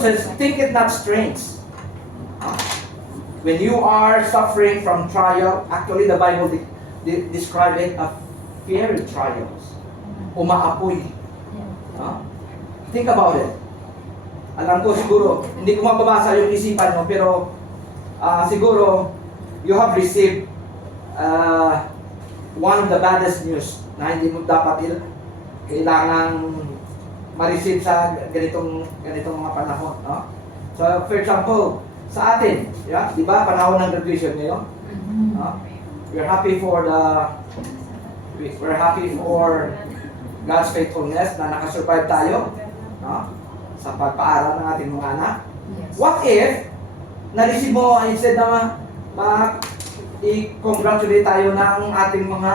Bible says, think it not strange. When you are suffering from trial, actually the Bible describe it as fiery trials. Umaapoy. Think about it. Alam ko siguro, hindi ko mababasa yung isipan mo, pero siguro, you have received one of the baddest news na hindi mo dapat kailangang ma-receive sa ganitong mga panahon. No? So, for example, sa atin, di ba, panahon ng graduation ngayon? We're happy for God's faithfulness na nakasurvive tayo, no? Sa pagpaaral ng ating mga anak. What if na-receive mo, instead na i-congratulate tayo ng ating mga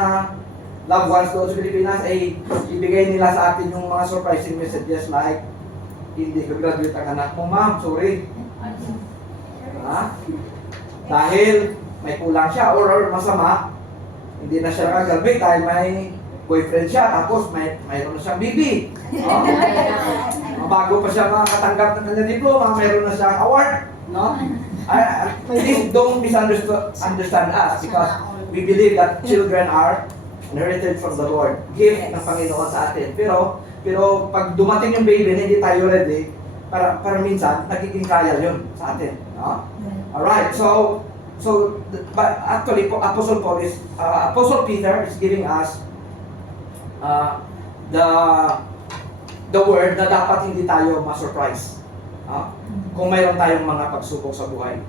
loved ones doon sa Pilipinas, ay ibigay nila sa atin yung mga surprising messages like, hindi ka graduate ang anak mo, ma'am, sorry. Dahil may kulang siya or masama, hindi na siya nakagraduate dahil may boyfriend siya, tapos mayroon na siyang bibi. Bago pa siya makatanggap ng kanyang diploma, mayroon na siyang award. No? Please don't misunderstand us because we believe that children are inherited from the Lord. Gift ng Panginoon sa atin. Pero pag dumating yung baby, hindi tayo ready, para minsan, nagiging trial yun sa atin. No? Alright, so actually, Apostle Peter is giving us the word na dapat hindi tayo ma-surprise. Kung mayroon tayong mga pagsubok sa buhay.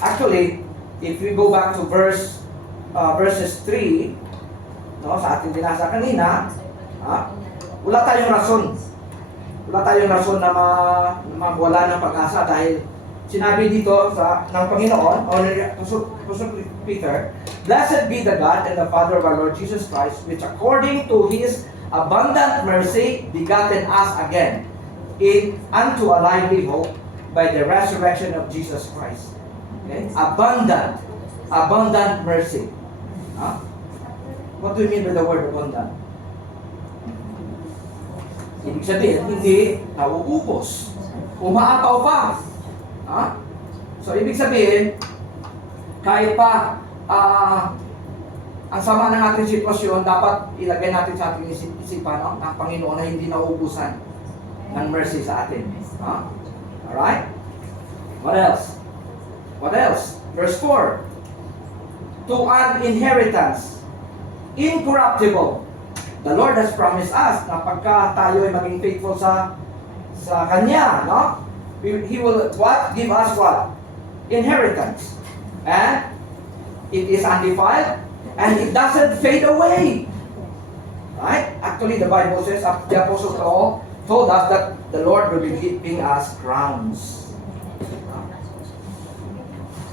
Actually, if we go back to verses 3, no, sa ating binasa kanina, wala tayong rason. Wala tayong rason na mawala ng pag-asa dahil sinabi dito ng Panginoon, o ni Apostle Peter, "Blessed be the God and the Father of our Lord Jesus Christ, which according to His abundant mercy begotten us again unto a lively hope by the resurrection of Jesus Christ." Okay? Abundant mercy. What do you mean by the word abundant? Ibig sabihin, hindi nauubos. Umaapaw pa. So, ibig sabihin, kahit pa ang sama ng ating sitwasyon, dapat ilagay natin sa ating isipan ng Panginoon na hindi nauubusan ng mercy sa atin. Alright? What else? What else? Verse 4. To an inheritance, incorruptible. The Lord has promised us na pagka tayo ay maging faithful sa Kanya, no? He will what? Give us what? Inheritance. And it is undefiled and it doesn't fade away. Right? Actually, the Bible says, the Apostle Paul told us that the Lord will be giving us crowns.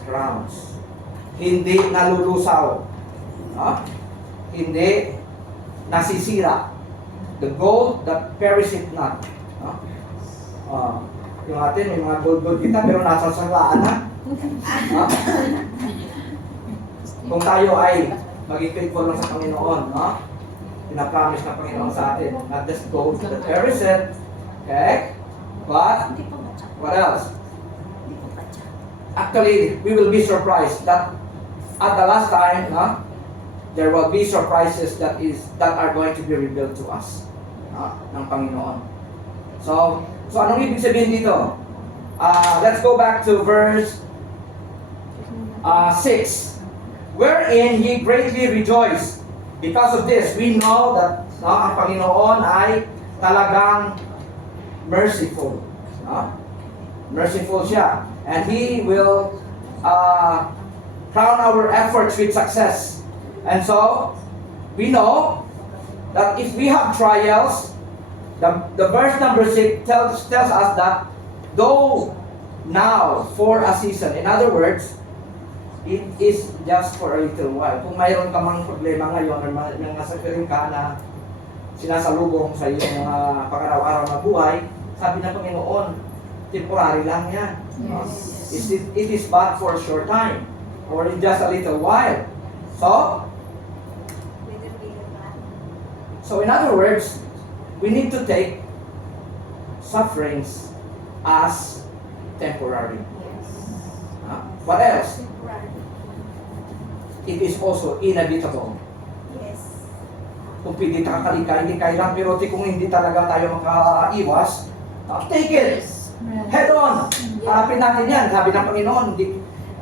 Crowns. Hindi nalulusaw. Hindi nasisira. The gold that perisheth not. Yung atin, may mga gold kita, pero nasa salaan na. Kung tayo ay maging faithful lang sa Panginoon, pinapromise ng Panginoon sa atin, not just gold that perisheth, okay? But, what else? Actually, we will be surprised that at the last time, there will be surprises that are going to be revealed to us ng Panginoon. So anong ibig sabihin dito? Let's go back to verse 6. Wherein ye greatly rejoice. Because of this, we know that ang Panginoon ay talagang merciful. Merciful siya. And He will crown our efforts with success. And so, we know that if we have trials, the verse number 6 tells us that though now for a season, in other words, it is just for a little while. Kung mayroon ka mang problema ngayon or may nasagpirin ka na sinasalubong sa iyong mga pang-araw-araw na buhay, sabi ng Panginoon, temporary lang yan. It is but for a short time or in just a little while. So in other words, we need to take sufferings as temporary. What else? It is also inevitable. Kung pili ka hindi kailang, pero kung hindi talaga tayo makaiwas, take it. Head on. Harapin natin yan. Sabi ng Panginoon,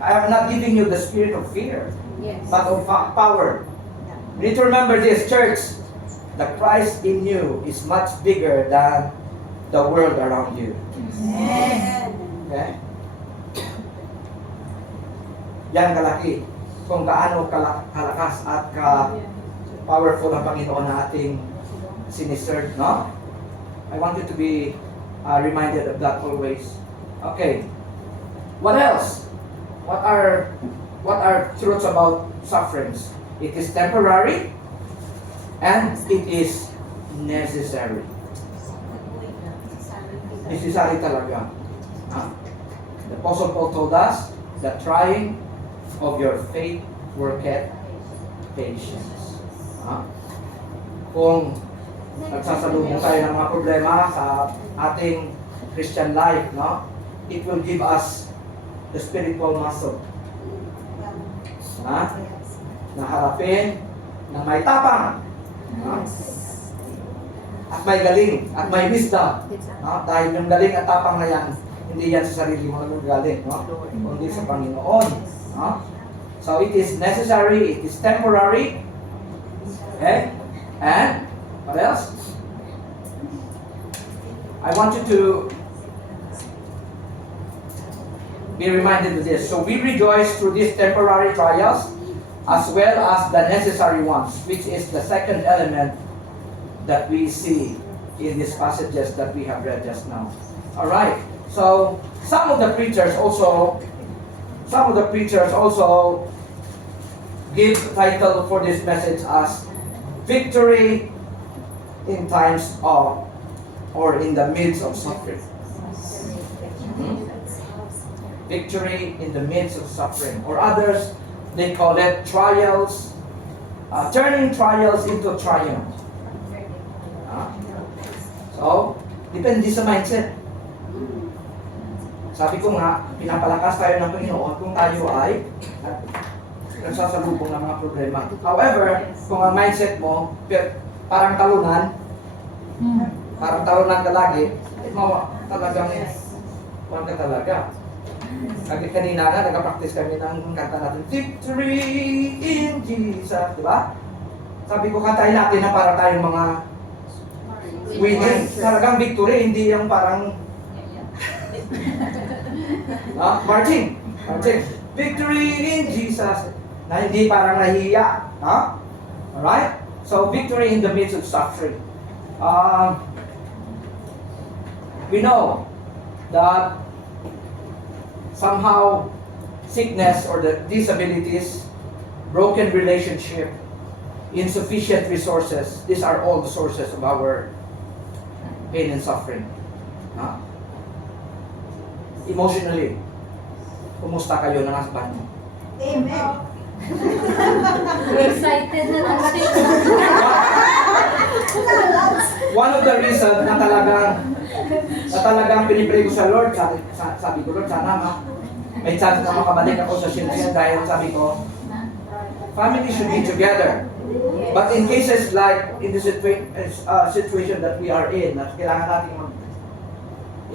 I am not giving you the spirit of fear, but of power. You need to remember this, church. The Christ in you is much bigger than the world around you. Okay? Yan kalaki. Kung gaano kalakas at powerful ang Panginoon na ating siniserve, no? I want you to be reminded of that always. Okay. What else? What are truths about sufferings? It is temporary and it is necessary. Necessary talaga. The Apostle Paul told us that trying of your faith worketh patience. Kung nagsasalubong tayo ng mga problema sa ating Christian life, no? It will give us the spiritual muscle. Na harapin ng may tapang. At may galing, at may wisdom. Dahil yung galing at tapang na yan, hindi yan sa sarili mo na galing, no? Kundi sa Panginoon. So it is necessary, it is temporary. Okay? And what else? I want you to be reminded of this. So we rejoice through these temporary trials as well as the necessary ones, which is the second element that we see in these passages that we have read just now. All right. So some of the preachers also give title for this message as Victory in Times of or in the midst of suffering. Victory in the midst of suffering. Or others, they call it trials, turning trials into triumph. So, depende sa mindset. Sabi ko nga, pinapalakas tayo ng Panginoon kung tayo ay nagsasalubong ng mga problema. However, kung ang mindset mo, parang talunan ka lagi, talagang huwag ka talaga. Kanina nga, nag-practice kami ng kanta natin, Victory in Jesus, di ba? Sabi ko, kantahin natin na para tayong mga winning. Talagang victory, hindi yung parang marching. Victory in Jesus. Na hindi parang nahiya. Alright? So, victory in the midst of suffering. We know that somehow sickness or the disabilities, broken relationship, insufficient resources, these are all the sources of our pain and suffering. Emotionally, kumusta kayo ng husband mo? Amen. Excited na lang siya. One of the reasons na talagang pinipray ko sa Lord, sabi ko, Lord, sana may chance na makabalik ako sa siya dahil sabi ko, family should be together. But in cases like in the situation that we are in, na kailangan natin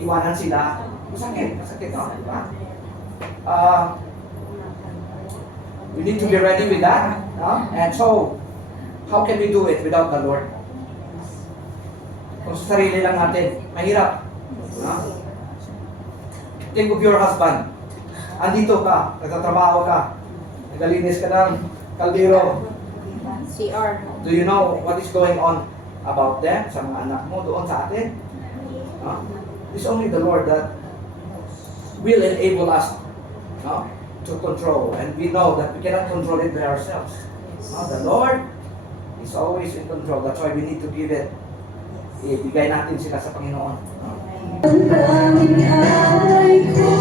iwanan sila, masakit, no? Diba? We need to be ready with that. And so, how can we do it without the Lord? Kung sa sarili lang natin, mahirap. Think of your husband. Andito ka, nagtatrabaho ka, nagalinis ka ng kaldero. CR. Do you know what is going on about them, sa mga anak mo, doon sa atin? It's only the Lord that will enable us to control. And we know that we cannot control it by ourselves. The Lord is always in control. That's why we need to give it. Ibigay natin sila sa Panginoon. Ang daming ay ko